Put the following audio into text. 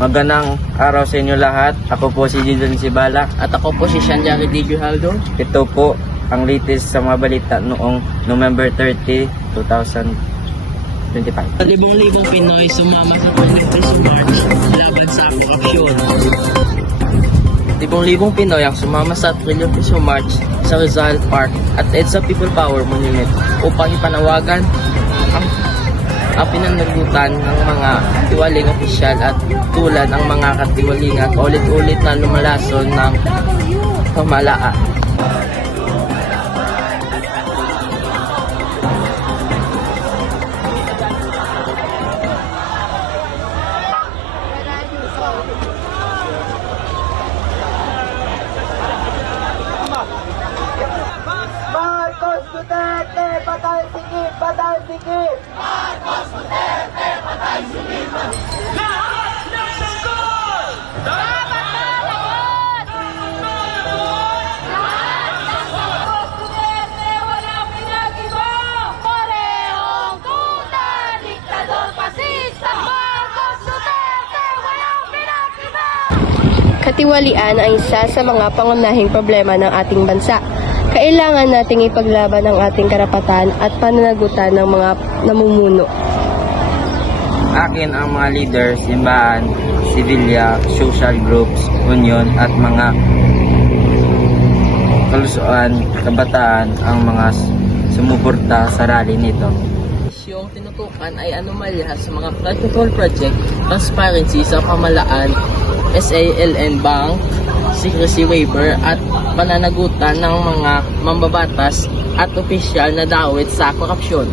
Magandang araw sa inyo lahat. Ako po si Jidon Sibala. At ako po si Shanjari Di Guijaldo. Ito po ang latest sa mga balita noong November 30, 2025. Libong-libong Pinoy sumama sa 23 March laban sa korupsyon. Libong-libong Pinoy ang sumama sa 23 March sa Rizal Park at EDSA People Power Monument upang ipanawagan ang pinanagutan ng mga katiwaling opisyal at tulad ng mga katiwaling at ulit-ulit na lumalason ng pamalaan. Marcos Duterte, patay sikip, patay sikip! Marcos Duterte, patay sikip! Lahat ng sagot! Dapat malagot! Lahat ng sagot! Duterte, walang pinagiba! Parehong tuta, diktador, pasista! Marcos Duterte, walang pinagiba! Katiwalian ang isa sa mga pangunahing problema ng ating bansa. Kailangan nating ipaglaban ang ating karapatan at pananagutan ng mga namumuno. Akin ang mga leader, simbahan, sibilya, social groups, union at mga kalusuan, kabataan ang mga sumuporta sa rally nito. Yung tinutukan ay anomalya sa mga flood control project, transparency sa pamalaan, SALN Bank, secrecy waiver at pananagutan ng mga mambabatas at opisyal na dawit sa korupsyon.